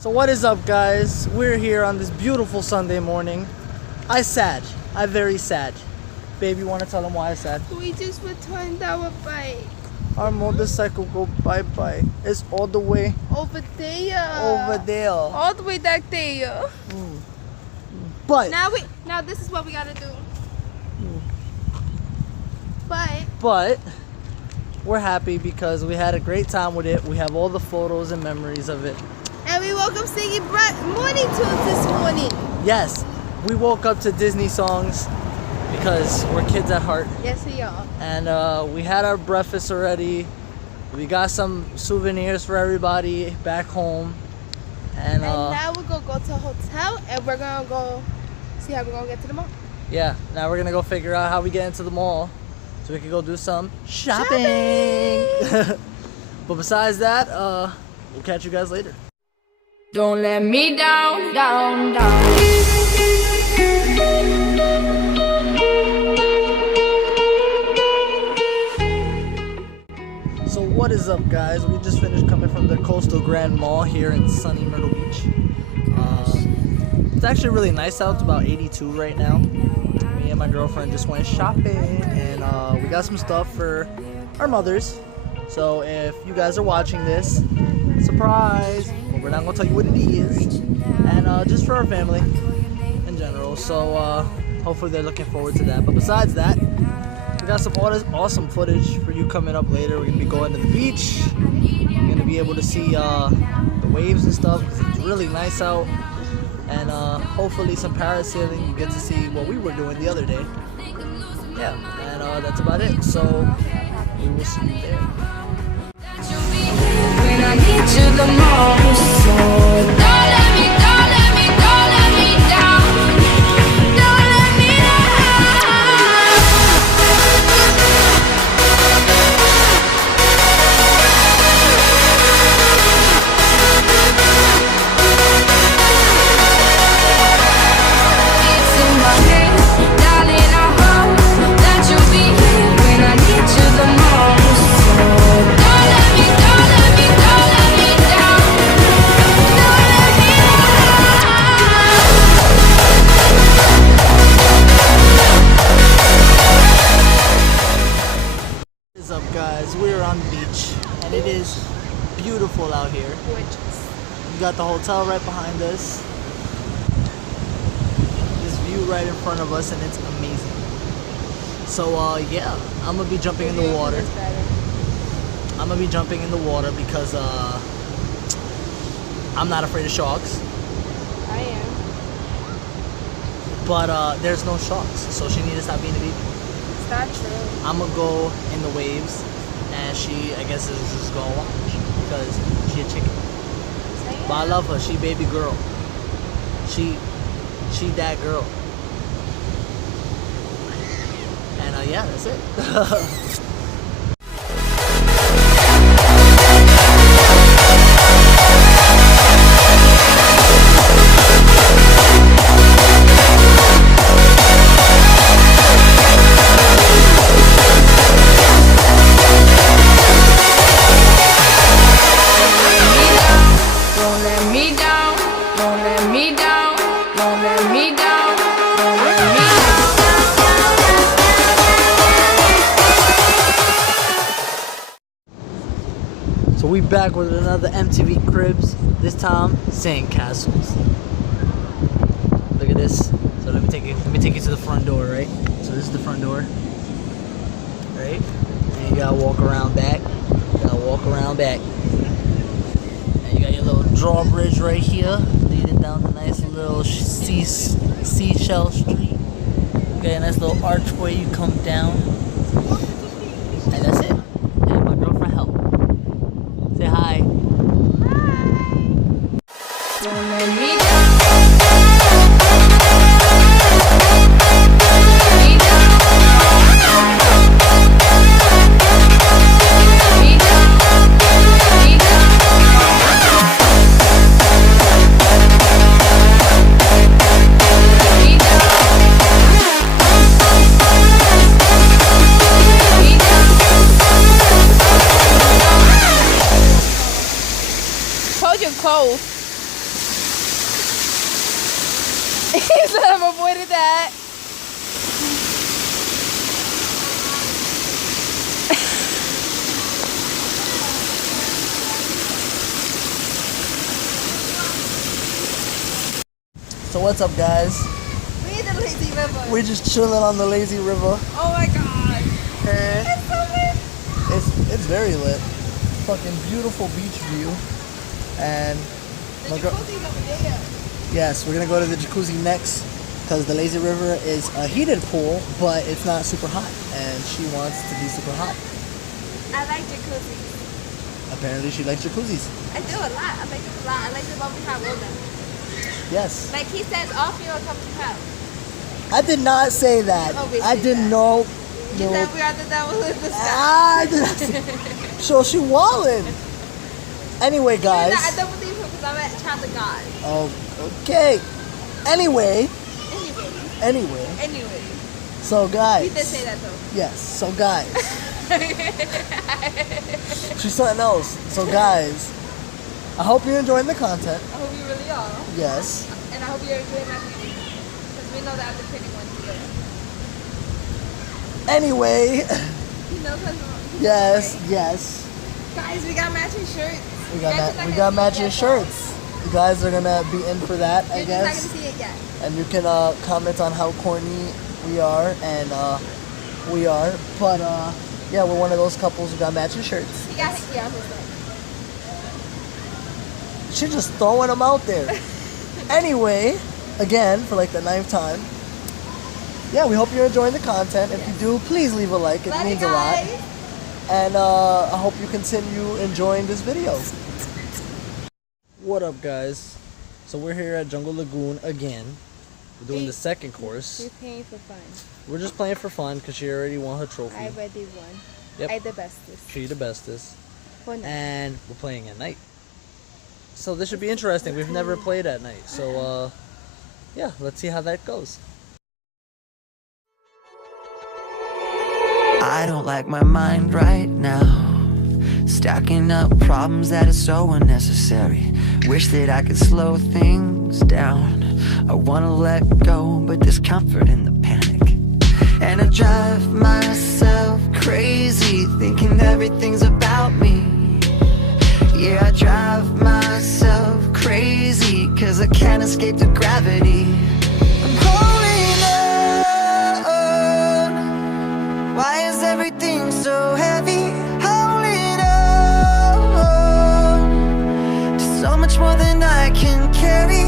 So what is up, guys? We're here on this beautiful Sunday morning. I very sad. Baby, you want to tell them why I sad? We just returned our bike. Our motorcycle go bye-bye. It's all the way Over there. over there. All the way back there. But Now this is what we gotta do. but we're happy because we had a great time with it. We have all the photos and memories of it. And we woke up singing morning tunes this morning. Yes, we woke up to Disney songs because we're kids at heart. Yes, we are. And we had our breakfast already. We got some souvenirs for everybody back home. And now we're gonna go to a hotel and we're gonna go see how we're gonna get to the mall. yeah, now we're gonna go figure out how we get into the mall so we can go do some shopping. But besides that, we'll catch you guys later. Don't let me down, down, down. So what is up, guys? We just finished coming from the Coastal Grand Mall here in sunny Myrtle Beach. It's actually really nice out. It's about 82 right now. Me and my girlfriend just went shopping and we got some stuff for our mothers. So if you guys are watching this, surprise! But we're not gonna tell you what it is. And just for our family in general. So hopefully they're looking forward to that. But besides that, we got some awesome footage for you coming up later. We're gonna be going to the beach. You're gonna be able to see the waves and stuff because it's really nice out. And hopefully some parasailing. You get to see what we were doing the other day. Yeah, and that's about it. So we will see you there. When I need you the most, so don't let me, don't let me, don't let me down. Don't let me It's in my head, darling, I hope that you'll be here when I need you the most. So don't let me, don't let me, don't let me down. Don't let me What is up, guys? We're on the beach and it is beautiful out here. Gorgeous. We got the hotel right behind us. This view right in front of us and it's amazing. So yeah, I'm gonna be jumping in the water. I'm gonna be jumping in the water because I'm not afraid of sharks. I am. But there's no sharks, so she needs to stop being a baby. It's not true. I'm gonna go in the waves and she, I guess, is just gonna watch because she a chicken. But I love her. She baby girl. She that girl. And yeah, that's it. Don't let me down, don't let me down, don't let me down, don't let me So we back with another MTV Cribs. This time, sandcastles. Look at this. So let me take you to the front door, right? So this is the front door, right? And you gotta walk around back. And you got your little drawbridge right here, leading down the nice little seashell street. You got a nice little archway. You come down, and that's it. And my girlfriend helped. Say hi. Don't let me down. Told you cold. He said I'm avoiding that. So what's up, guys? We in the lazy river. We're just chilling on the lazy river. Oh my god. And It's so lit. it's very lit. Fucking beautiful beach view. And The jacuzzi's over there. yes, we're gonna go to the jacuzzi next because the lazy river is a heated pool, but it's not super hot, and she wants to be super hot. I like jacuzzis. Apparently, she likes jacuzzis. I do a lot. I like it a lot. I like the one we have with them. Yes. Like he says, all feel a cup of hell. I did not say that. Oh, we I said didn't that. know. You No. said we are the devil in the sky. I did not say. So she wallin'. Anyway, guys. I don't believe him because I'm a child of God. Oh, okay. Anyway. Anyway. So guys. He did say that though. Yes. So guys. She's something else. So guys, I hope you're enjoying the content. I hope you really are. Yes. And I hope you're enjoying my video. Because we know that I'm the pretty one here. Anyway. He knows us. Yes. Yes. Guys, we got matching shirts. We got matching shirts. You guys are gonna be in for that, I You're guess. just not going to see it yet. And you can comment on how corny we are, and we are. But yeah, we're one of those couples who got matching shirts. He got his stuff. She's just throwing them out there. Anyway, again, for like the 9th time. Yeah, we hope you're enjoying the content. If you do, please leave a like. It Love means you a lot. guys. And I hope you continue enjoying this video. What up, guys? So we're here at Jungle Lagoon again. We're doing the second course. We're paying for fun. We're just playing for fun because she already won her trophy. I already won. Yep. I the bestest. She the bestest. For now. And we're playing at night. So this should be interesting. We've never played at night. So yeah, let's see how that goes. I don't like my mind right now. Stacking up problems that are so unnecessary. Wish that I could slow things down. I wanna let go, but there's comfort in the panic. And I drive myself crazy, thinking everything's about me. Yeah, I drive myself crazy, cause I can't escape the gravity. I'm holding on. Why is everything so heavy? Holding on to so much more than I can carry.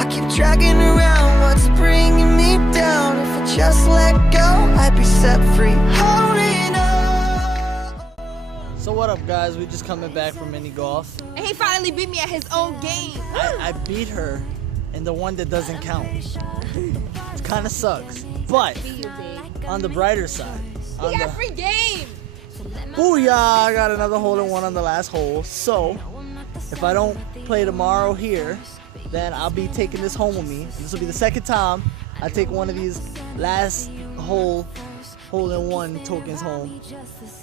I keep dragging around what's bringing me down. If I just let go, I'd be set free. Holding on. So what up, guys? We just coming back from mini golf. And he finally beat me at his own game. I beat her in the one that doesn't count. It kind of sucks. But Beat you, big. on the brighter side, on He got the free game. booyah, I got another hole-in-one on the last hole. So if I don't play tomorrow here, then I'll be taking this home with me. This will be the second time I take one of these last hole-in-one tokens home,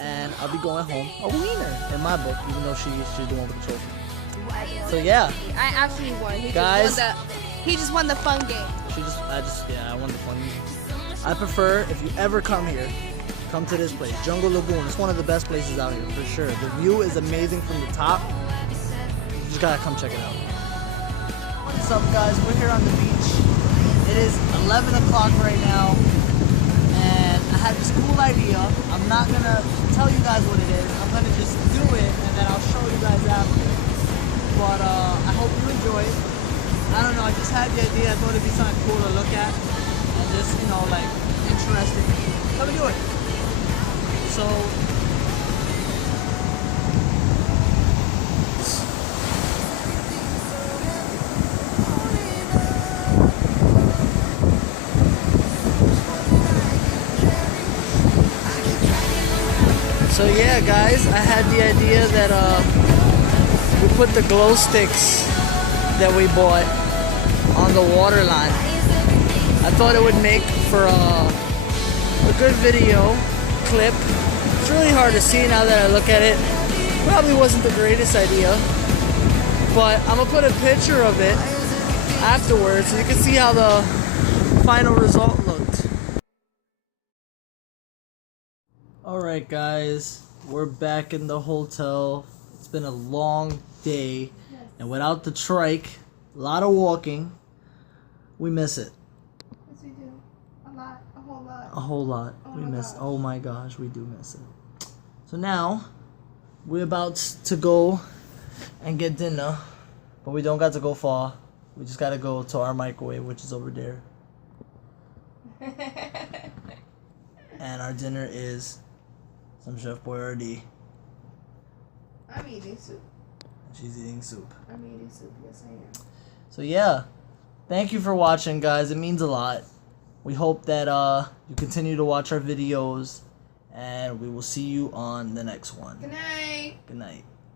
and I'll be going home a winner in my book, even though she's the one with the trophy. So yeah, I actually won. Guys. He just won the fun game. I won the fun. I prefer, if you ever come here, come to this place, Jungle Lagoon. It's one of the best places out here for sure. The view is amazing from the top. You just gotta come check it out. What's up, guys? We're here on the beach. It is 11 o'clock right now, and I had this cool idea. I'm not gonna tell you guys what it is. I'm gonna just do it, and then I'll show you guys after. But I hope you enjoy it. I don't know, I just had the idea. I thought it'd be something cool to look at, and just, you know, like, interesting. Let me do it. So, yeah, guys, I had the idea that we put the glow sticks that we bought on the water line. I thought it would make for a good video clip. It's really hard to see now that I look at it. Probably wasn't the greatest idea, but I'm gonna put a picture of it afterwards so you can see how the final result looked. Alright guys, we're back in the hotel. It's been a long day, and without the trike, a lot of walking, we miss it. Yes, we do. A lot. A whole lot. A whole lot. We miss. Oh my gosh, we do miss it. So now, we're about to go and get dinner, but we don't got to go far. We just got to go to our microwave, which is over there. And our dinner is some Chef Boyardee. I'm eating soup. She's eating soup. I'm eating soup. Yes, I am. So yeah, thank you for watching, guys. It means a lot. We hope that you continue to watch our videos, and we will see you on the next one. Good night. Good night.